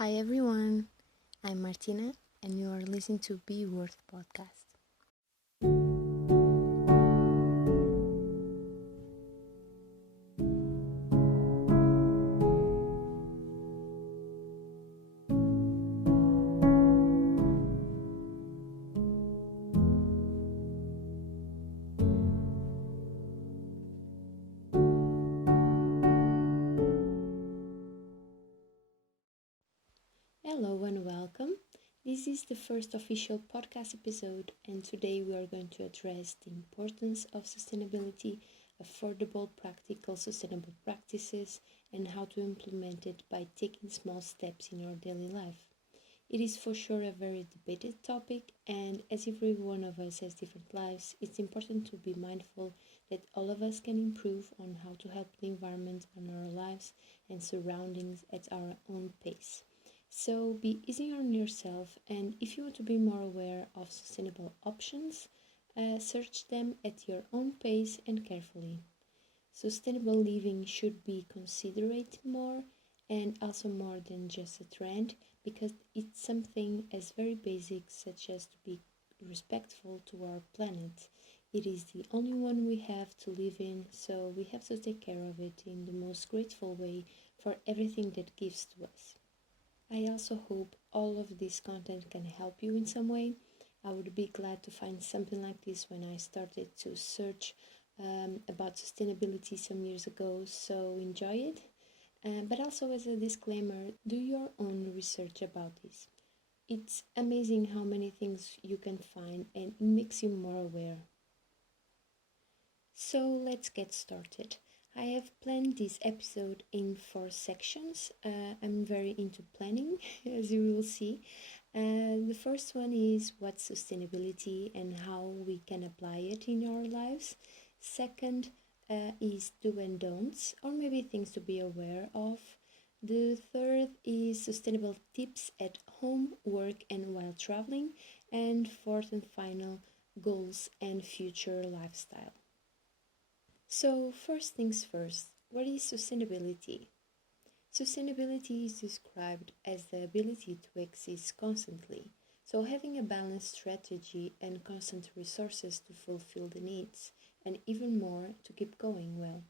Hi everyone, I'm Martina and you are listening to BEWORTH podcast. Hello and welcome. This is the first official podcast episode, and today we are going to address the importance of sustainability, affordable, practical, sustainable practices, and how to implement it by taking small steps in our daily life. It is for sure a very debated topic, and as every one of us has different lives, it's important to be mindful that all of us can improve on how to help the environment and our lives and surroundings at our own pace. So be easy on yourself, and if you want to be more aware of sustainable options, search them at your own pace and carefully. Sustainable living should be considerate more and also more than just a trend because it's something as very basic such as to be respectful to our planet. It is the only one we have to live in, so we have to take care of it in the most grateful way for everything that gives to us. I also hope all of this content can help you in some way. I would be glad to find something like this when I started to search about sustainability some years ago, so enjoy it. But also, as a disclaimer, do your own research about this. It's amazing how many things you can find, and it makes you more aware. So let's get started. I have planned this episode in 4 sections. I'm very into planning, as you will see. The first one is what's sustainability and how we can apply it in our lives. Second is do and don'ts, or maybe things to be aware of. The third is sustainable tips at home, work, and while traveling. And fourth and final, goals and future lifestyle. So, first things first, what is sustainability? Sustainability is described as the ability to exist constantly, so having a balanced strategy and constant resources to fulfill the needs, and even more to keep going well.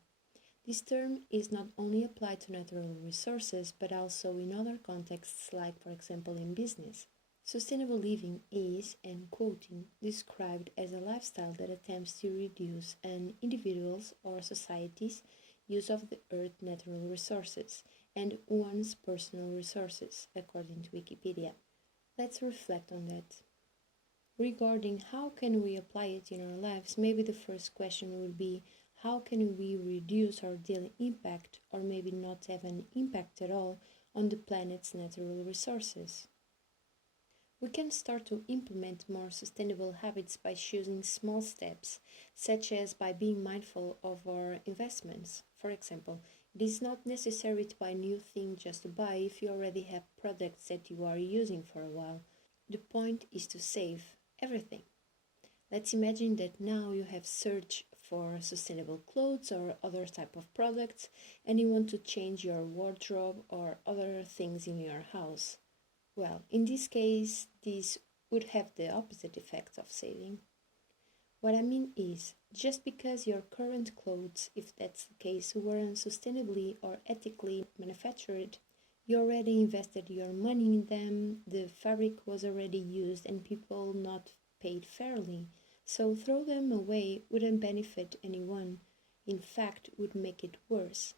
This term is not only applied to natural resources but also in other contexts, like, for example, in business. Sustainable living is, and quoting, described as a lifestyle that attempts to reduce an individual's or society's use of the earth's natural resources and one's personal resources, according to Wikipedia. Let's reflect on that. Regarding how can we apply it in our lives, maybe the first question would be how can we reduce our daily impact or maybe not have an impact at all on the planet's natural resources? We can start to implement more sustainable habits by choosing small steps, such as by being mindful of our investments. For example, it is not necessary to buy new things just to buy if you already have products that you are using for a while. The point is to save everything. Let's imagine that now you have searched for sustainable clothes or other type of products and you want to change your wardrobe or other things in your house. Well, in this case, this would have the opposite effect of saving. What I mean is, just because your current clothes, if that's the case, weren't sustainably or ethically manufactured, you already invested your money in them, the fabric was already used and people not paid fairly. So throw them away wouldn't benefit anyone. In fact, would make it worse.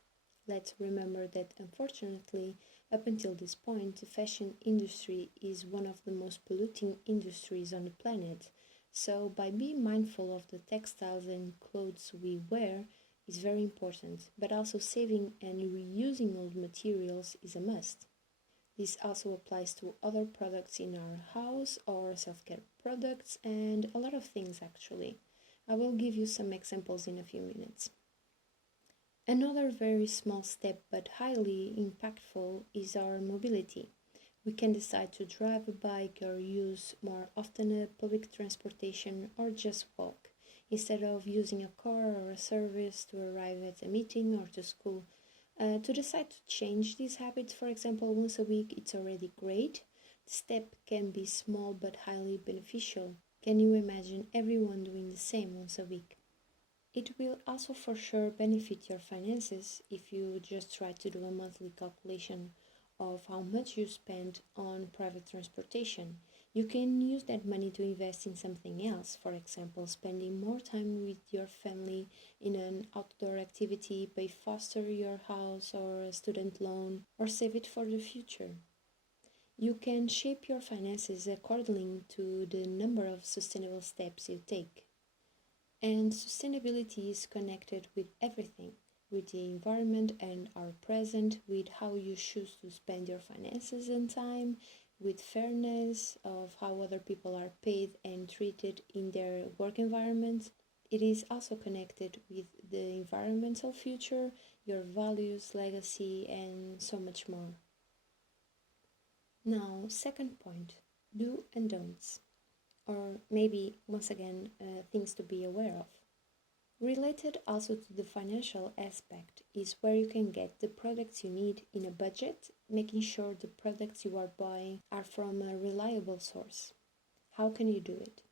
Let's remember that unfortunately, up until this point, the fashion industry is one of the most polluting industries on the planet. So by being mindful of the textiles and clothes we wear is very important, but also saving and reusing old materials is a must. This also applies to other products in our house or self-care products and a lot of things actually. I will give you some examples in a few minutes. Another very small step but highly impactful is our mobility. We can decide to drive a bike or use more often a public transportation or just walk, instead of using a car or a service to arrive at a meeting or to school. To decide to change these habits, for example, once a week, it's already great. The step can be small but highly beneficial. Can you imagine everyone doing the same once a week? It will also for sure benefit your finances if you just try to do a monthly calculation of how much you spend on private transportation. You can use that money to invest in something else, for example, spending more time with your family in an outdoor activity, pay faster your house or a student loan, or save it for the future. You can shape your finances according to the number of sustainable steps you take. And sustainability is connected with everything, with the environment and our present, with how you choose to spend your finances and time, with fairness of how other people are paid and treated in their work environment. It is also connected with the environmental future, your values, legacy, and so much more. Now, second point, do and don'ts, or maybe once again, things to be aware of. Related also to the financial aspect is where you can get the products you need in a budget, making sure the products you are buying are from a reliable source. How can you do it?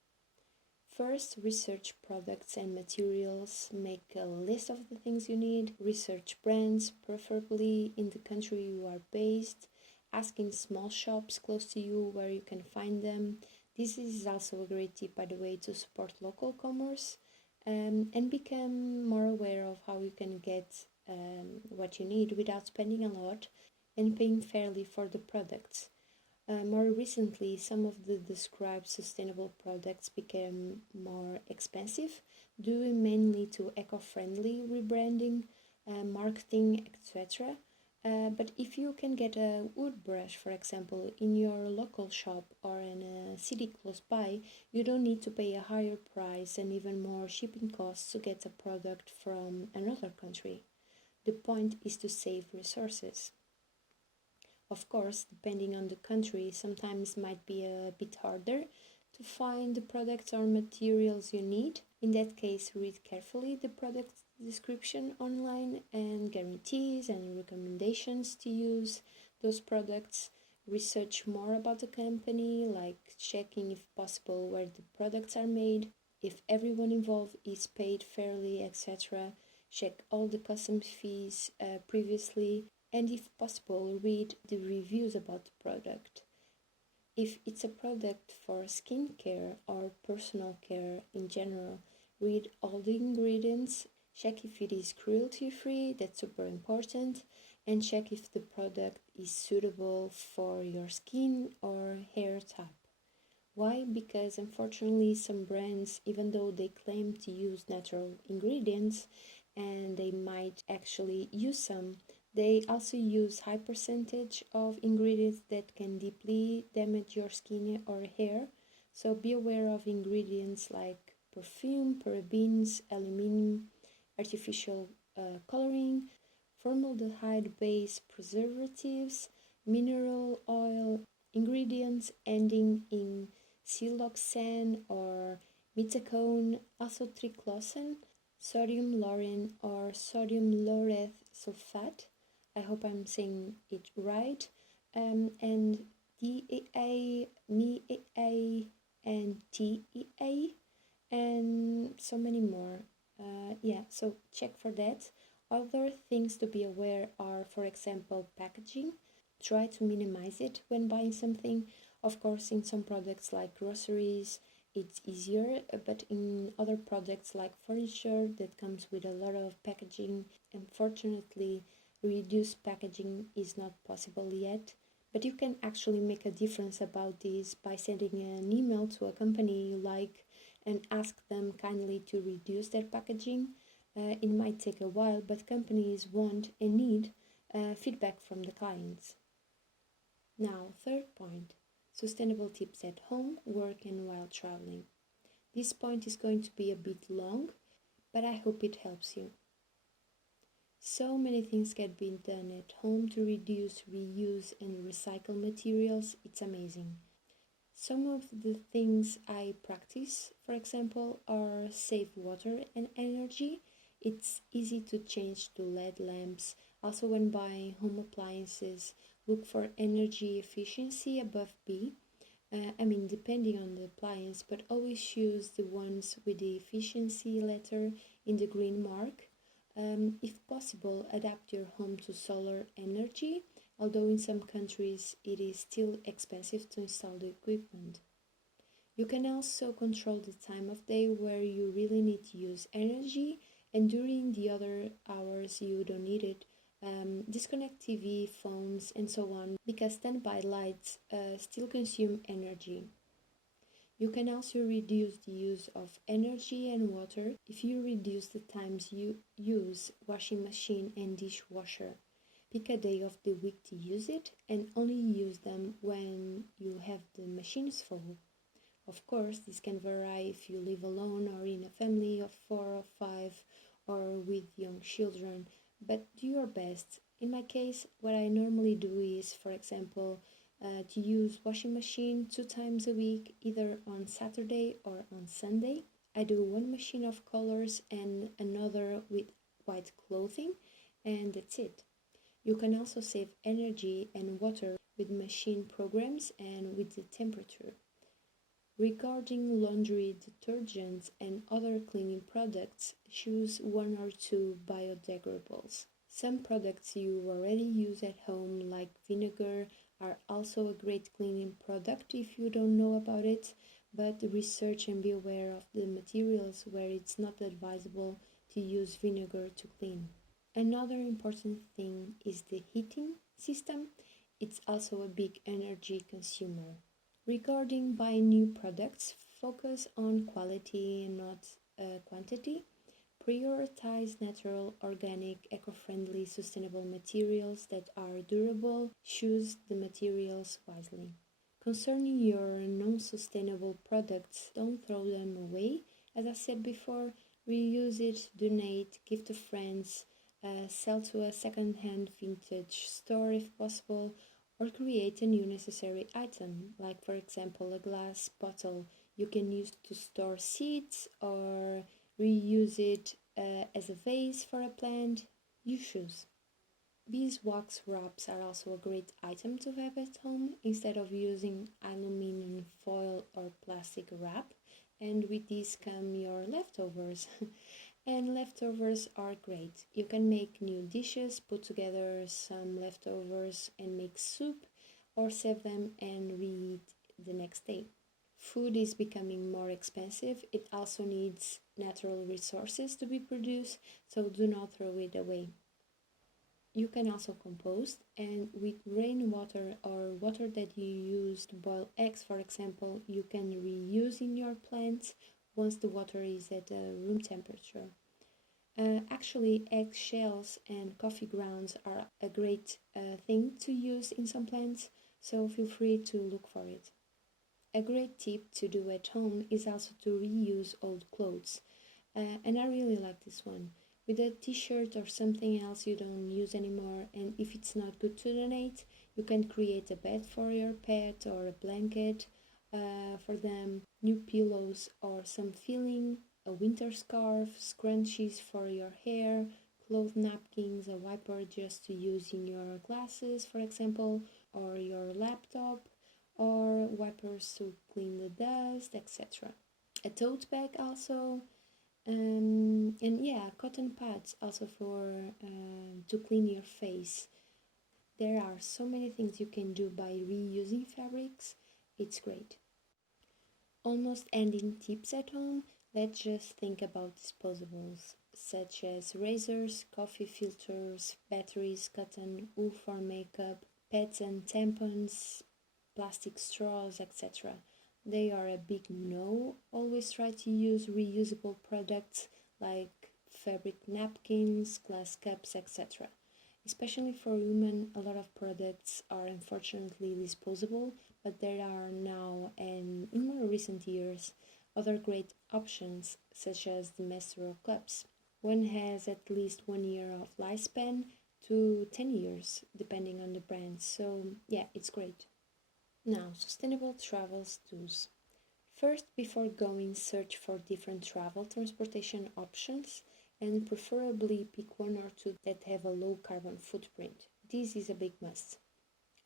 First, research products and materials, make a list of the things you need, research brands, preferably in the country you are based, ask in small shops close to you where you can find them. This is also a great tip, by the way, to support local commerce. And become more aware of how you can get what you need without spending a lot and paying fairly for the products. More recently, some of the described sustainable products became more expensive, due mainly to eco-friendly rebranding, marketing, etc. But if you can get a wood brush, for example, in your local shop or in a city close by, you don't need to pay a higher price and even more shipping costs to get a product from another country. The point is to save resources. Of course, depending on the country, sometimes might be a bit harder to find the products or materials you need. In that case, read carefully the product description online and guarantees and recommendations to use those products. Research more about the company, like checking if possible where the products are made, if everyone involved is paid fairly, etc. Check all the customs fees previously, and if possible, read the reviews about the product. If it's a product for skincare or personal care in general, read all the ingredients, check if it is cruelty free, that's super important, and check if the product is suitable for your skin or hair type. Why? Because unfortunately some brands, even though they claim to use natural ingredients, and they might actually use some, they also use high percentage of ingredients that can deeply damage your skin or hair. So be aware of ingredients like perfume, parabens, aluminum, artificial coloring, formaldehyde-based preservatives, mineral oil, ingredients ending in siloxane or metacone, also triclosan, sodium lauren or sodium laureth sulfate. I hope I'm saying it right. And DEA, MEA, and TEA, and so many more. So check for that. Other things to be aware are, for example, packaging. Try to minimize it when buying something. Of course, in some products like groceries, it's easier, but in other products like furniture that comes with a lot of packaging, unfortunately, reduced packaging is not possible yet. But you can actually make a difference about this by sending an email to a company you like and ask them kindly to reduce their packaging. It might take a while, but companies want and need feedback from the clients. Now, third point, sustainable tips at home, work, and while traveling. This point is going to be a bit long, but I hope it helps you. So many things can be done at home to reduce, reuse, and recycle materials. It's amazing. Some of the things I practice, for example, are save water and energy. It's easy to change to LED lamps Also, when buying home appliances, look for energy efficiency above B. Depending on the appliance, but always choose the ones with the efficiency letter in the green mark. If possible, adapt your home to solar energy, although in some countries it is still expensive to install the equipment. You can also control the time of day where you really need to use energy, and during the other hours you don't need it. Disconnect TV, phones, and so on, because standby lights still consume energy. You can also reduce the use of energy and water if you reduce the times you use washing machine and dishwasher. Pick a day of the week to use it and only use them when you have the machines full. Of course, this can vary if you live alone or in a family of 4 or 5 or with young children, but do your best. In my case, what I normally do is, for example, to use washing machine 2 times a week, either on Saturday or on Sunday. I do one machine of colors and another with white clothing, and that's it. You can also save energy and water with machine programs and with the temperature. Regarding laundry detergents and other cleaning products, choose 1 or 2 biodegradables. Some products you already use at home, like vinegar, are also a great cleaning product if you don't know about it, but research and be aware of the materials where it's not advisable to use vinegar to clean. Another important thing is the heating system. It's also a big energy consumer. Regarding buying new products, focus on quality and not quantity. Prioritize natural, organic, eco-friendly, sustainable materials that are durable. Choose the materials wisely. Concerning your non-sustainable products, don't throw them away. As I said before, reuse it, donate, give to friends, sell to a second-hand vintage store if possible, or create a new necessary item, like for example a glass bottle you can use to store seeds, or reuse it as a vase for a plant. You choose. Beeswax wraps are also a great item to have at home instead of using aluminum foil or plastic wrap, and with these come your leftovers. And leftovers are great. You can make new dishes, put together some leftovers and make soup, or save them and reheat the next day. Food is becoming more expensive. It also needs natural resources to be produced, so do not throw it away. You can also compost, and with rainwater or water that you use to boil eggs, for example, you can reuse in your plants once the water is at room temperature. Actually, egg shells and coffee grounds are a great thing to use in some plants, so feel free to look for it. A great tip to do at home is also to reuse old clothes, and I really like this one. With a t-shirt or something else you don't use anymore, and if it's not good to donate, you can create a bed for your pet or a blanket for them, new pillows or some filling, a winter scarf, scrunchies for your hair, cloth napkins, a wiper just to use in your glasses, for example, or your laptop, or wipers to clean the dust, etc. A tote bag also, and yeah, cotton pads also for to clean your face. There are so many things you can do by reusing fabrics. It's great. Almost ending tips at home. Let's just think about disposables such as razors, coffee filters, batteries, cotton, wool for makeup, pads and tampons, plastic straws, etc. They are a big no. Always try to use reusable products like fabric napkins, glass cups, etc. Especially for women, a lot of products are unfortunately disposable, but there are now, and in more recent years, other great options such as the menstrual cups. One has at least 1 year of lifespan to 10 years depending on the brand, so yeah, it's great. Now, sustainable travel tools. First, before going search for different travel transportation options, and preferably pick one or two that have a low carbon footprint. This is a big must.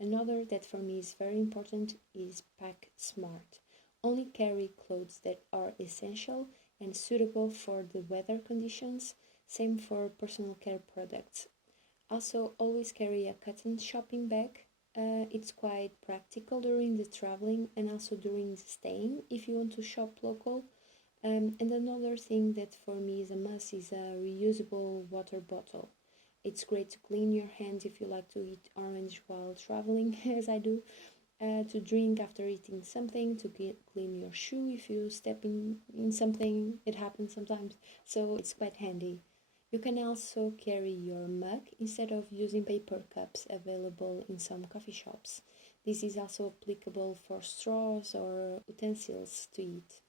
Another that for me is very important is pack smart. Only carry clothes that are essential and suitable for the weather conditions, same for personal care products. Also, always carry a cotton shopping bag. It's quite practical during the traveling and also during the staying if you want to shop local. And another thing that for me is a must is a reusable water bottle. It's great to clean your hands if you like to eat orange while traveling, as I do, to drink after eating something, to clean your shoe if you step in something. It happens sometimes, so it's quite handy. You can also carry your mug instead of using paper cups available in some coffee shops. This is also applicable for straws or utensils to eat.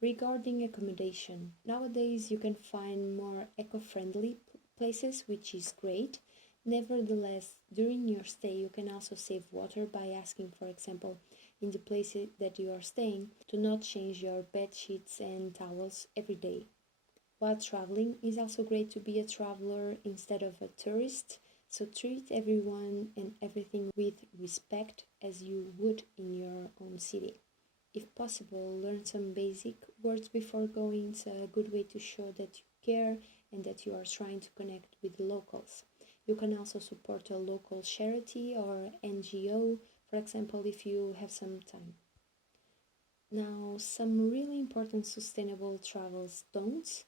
Regarding accommodation, nowadays you can find more eco-friendly places, which is great. Nevertheless, during your stay, you can also save water by asking, for example, in the place that you are staying, to not change your bed sheets and towels every day. While traveling, it's also great to be a traveler instead of a tourist, so treat everyone and everything with respect as you would in your own city. If possible, learn some basic words before going. It's a good way to show that you care and that you are trying to connect with the locals. You can also support a local charity or NGO, for example, if you have some time. Now, some really important sustainable travel don'ts.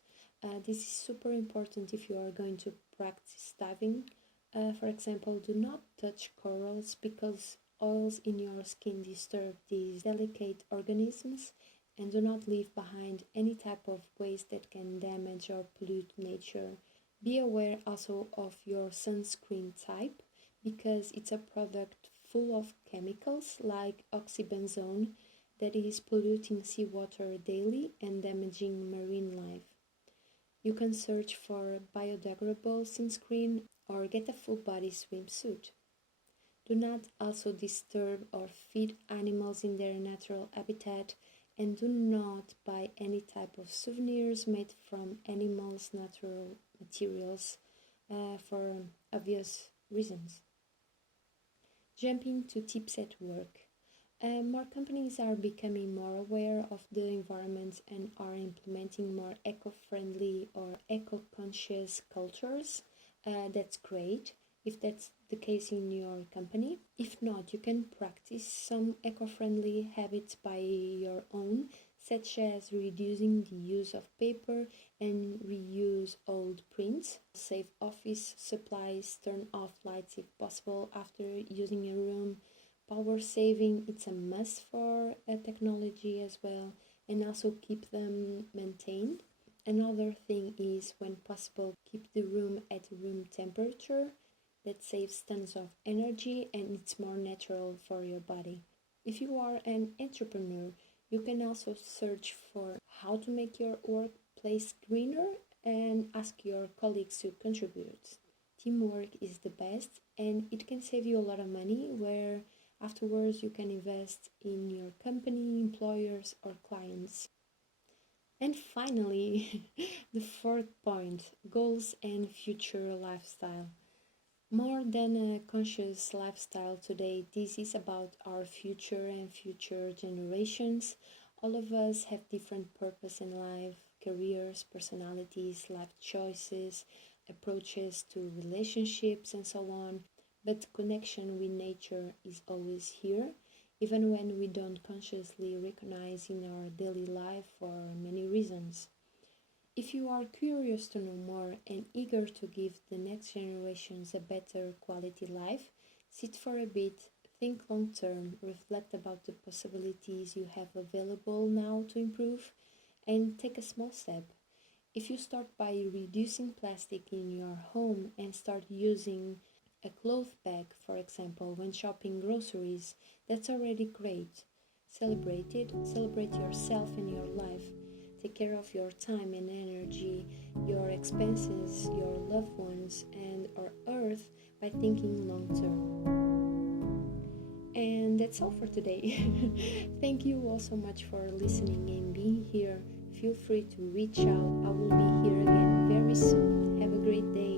This is super important if you are going to practice diving. For example, do not touch corals because oils in your skin disturb these delicate organisms, and do not leave behind any type of waste that can damage or pollute nature. Be aware also of your sunscreen type because it's a product full of chemicals like oxybenzone that is polluting seawater daily and damaging marine life. You can search for biodegradable sunscreen or get a full body swimsuit. Do not also disturb or feed animals in their natural habitat, and do not buy any type of souvenirs made from animals' natural materials for obvious reasons. Jumping to tips at work. More companies are becoming more aware of the environment and are implementing more eco-friendly or eco-conscious cultures. That's great if that's the case in your company. If not, you can practice some eco-friendly habits by your own, such as reducing the use of paper and reuse old prints, save office supplies, turn off lights if possible after using a room. Power saving, it's a must for technology as well, and also keep them maintained. Another thing is, when possible, keep the room at room temperature. That saves tons of energy and it's more natural for your body. If you are an entrepreneur, you can also search for how to make your workplace greener and ask your colleagues to contribute. Teamwork is the best and it can save you a lot of money, where afterwards you can invest in your company, employers, or clients. And finally, the fourth point, goals and future lifestyle. More than a conscious lifestyle today, this is about our future and future generations. All of us have different purpose in life, careers, personalities, life choices, approaches to relationships, and so on. But connection with nature is always here, even when we don't consciously recognize in our daily life for many reasons. If you are curious to know more and eager to give the next generations a better quality life, sit for a bit, think long term, reflect about the possibilities you have available now to improve, and take a small step. If you start by reducing plastic in your home and start using a cloth bag, for example, when shopping groceries, that's already great. Celebrate it, celebrate yourself and your life. Take care of your time and energy, your expenses, your loved ones, and our earth by thinking long term. And that's all for today. Thank you all so much for listening and being here. feel free to reach out. I will be here again very soon. Have a great day.